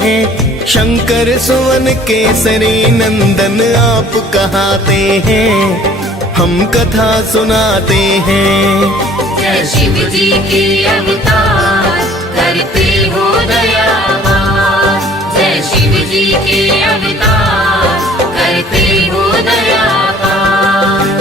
हैं। शंकर सुवन केसरी नंदन आप कहाते हैं, हम कथा सुनाते हैं। जय शिव जी के अवतार करते हो दयावान, जय शिव जी के अवतार करते हो दयावान।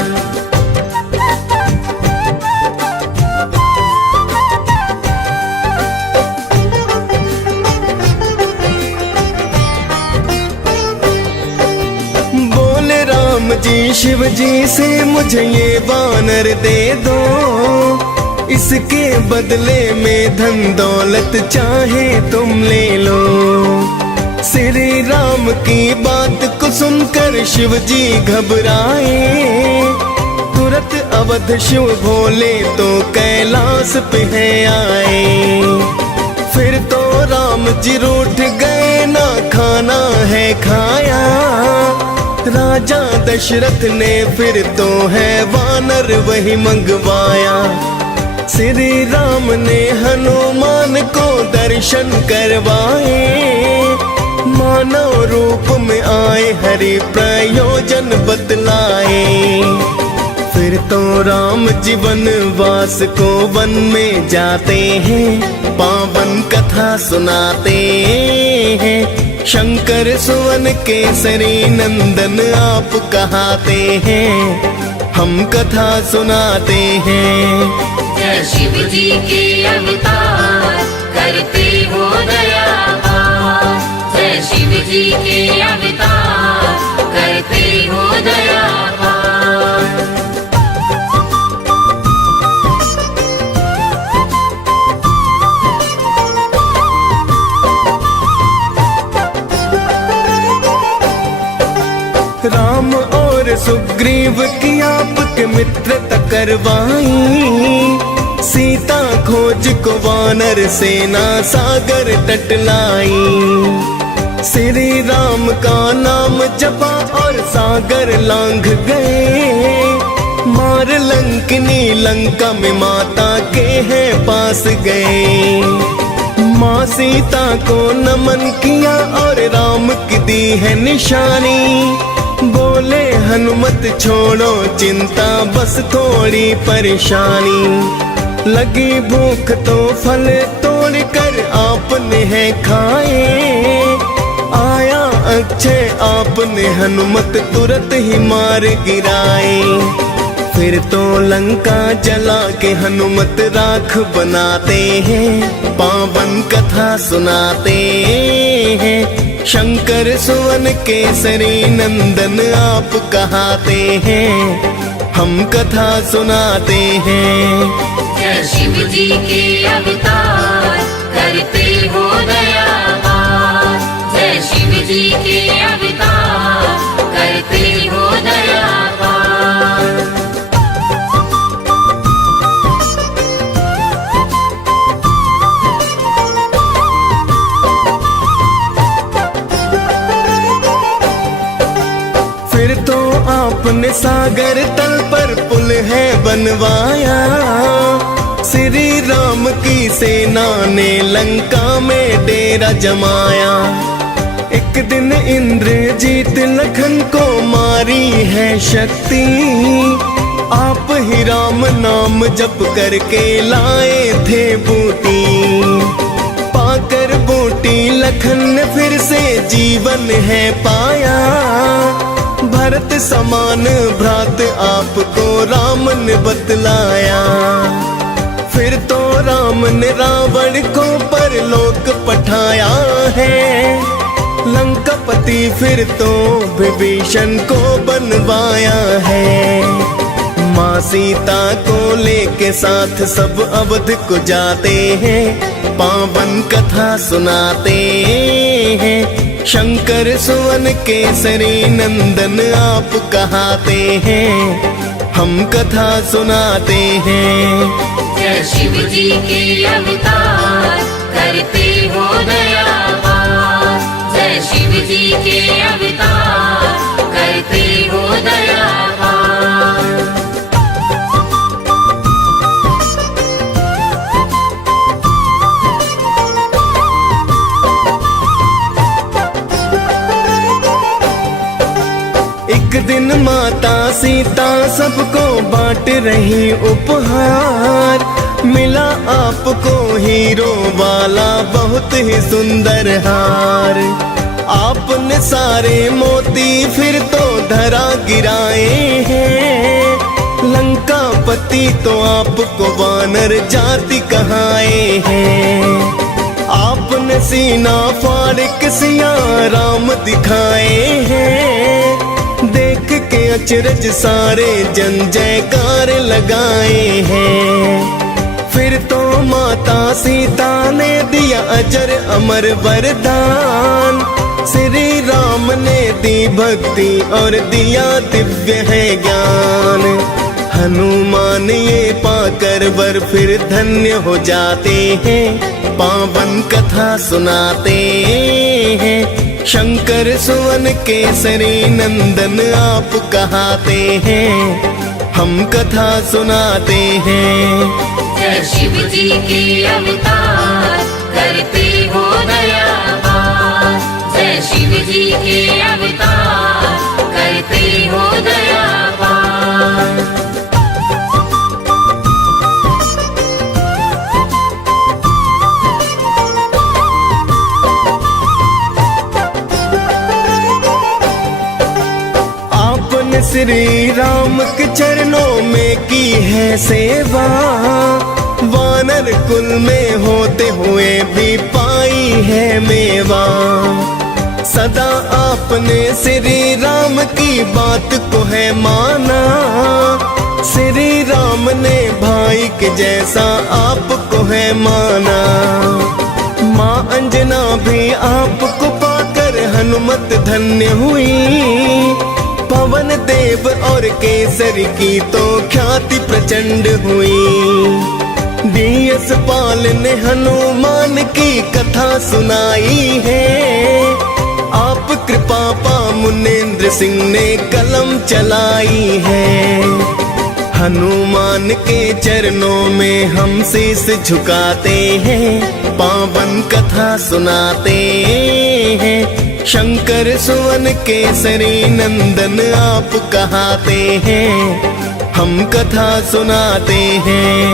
जी शिव जी से मुझे ये वानर दे दो, इसके बदले में धन दौलत चाहे तुम ले लो। श्री राम की बात को सुनकर शिव जी घबराए, तुरंत अवध शिव भोले तो कैलाश पे है आए। फिर तो राम जी रूठ गए, ना खाना है खाया। राजा दशरथ ने फिर तो है वानर वही मंगवाया। श्री राम ने हनुमान को दर्शन करवाए, मानव रूप में आए हरि प्रयोजन बतलाए। फिर तो राम जी वनवास को वन में जाते हैं, पावन कथा सुनाते हैं। शंकर सुवन केसरी नंदन आप कहाते हैं, हम कथा सुनाते हैं। जय शिव जी के अवतार करते हो दया पार, जय शिव जी के अवतार करते हो दया पार। राम और सुग्रीव की आपके मित्रता करवाई, सीता खोज को वानर सेना सागर तट लाई। श्री राम का नाम जपा और सागर लांघ गए, मार लंकिनी लंका में माता के हैं पास गए। माँ सीता को नमन किया और राम की दी है निशानी, बोले हनुमत छोड़ो चिंता बस थोड़ी परेशानी। लगी भूख तो फल तोड़ कर आपने है खाए, आया अक्षय आपने हनुमत तुरंत ही मार गिराए। फिर तो लंका जला के हनुमत राख बनाते हैं, पावन कथा सुनाते हैं। शंकर सुवन केसरी नंदन आप कहाते हैं, हम कथा सुनाते हैं। जय शिव जी के अवतार करते हो दया पार, जय शिव जी के अवतार करते हो दया पार। फिर तो आपने सागर तल पर पुल है बनवाया, श्री राम की सेना ने लंका में डेरा जमाया। एक दिन इंद्रजीत लखन को मारी है शक्ति, आप ही राम नाम जप करके लाए थे बूटी। पाकर बूटी लखन ने फिर से जीवन है पाया, भरत समान भ्रात आपको राम ने बतलाया। फिर तो राम ने रावण को परलोक पठाया है, लंकापति फिर तो विभीषण को बनवाया है। माँ सीता को लेके साथ सब अवध को जाते हैं, पावन कथा सुनाते हैं। शंकर सुवन केसरी नंदन आप कहाते हैं, हम कथा सुनाते हैं। जय शिव जी के अवतार करते हो दया पार, जय शिव जी के अवतार करते हो दया पार। एक दिन माता सीता सबको बांट रही उपहार, मिला आपको हीरो वाला बहुत ही सुंदर हार। आपने सारे मोती फिर तो धरा गिराए हैं, लंकापति तो आपको वानर जाति कहाए हैं। आपने सीना फाड़ के सिया राम दिखाए हैं, देख के अचरज सारे जन जयकार लगाए हैं। फिर तो माता सीता ने दिया अजर अमर वरदान, श्री राम ने दी भक्ति और दिया दिव्य है ज्ञान। हनुमान ये पाकर वर फिर धन्य हो जाते हैं, पावन कथा सुनाते हैं। शंकर सुवन केसरी नंदन आप कहाते हैं, हम कथा सुनाते हैं। जय शिव जी के अवतार करते हो दया पार, जय शिव जी के अवतार करते हो दया पार। श्री राम के चरणों में की है सेवा, वानर कुल में होते हुए भी पाई है मेवा। सदा आपने श्री राम की बात को है माना, श्री राम ने भाई के जैसा आपको है माना। माँ अंजना भी आपको पाकर हनुमत धन्य हुई, पवन देव और केसरी की तो ख्याति प्रचंड हुई। डीएस पाल ने हनुमान की कथा सुनाई है, आप कृपा पा मुनेन्द्र सिंह ने कलम चलाई है। हनुमान के चरणों में हम शीस झुकाते हैं, पावन कथा सुनाते हैं। शंकर सुवन केसरी नंदन आप कहाते हैं, हम कथा सुनाते हैं।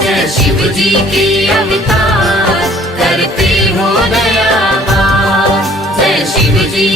जय शिव जी के अवतार करते हो दया पार, जय शिव जी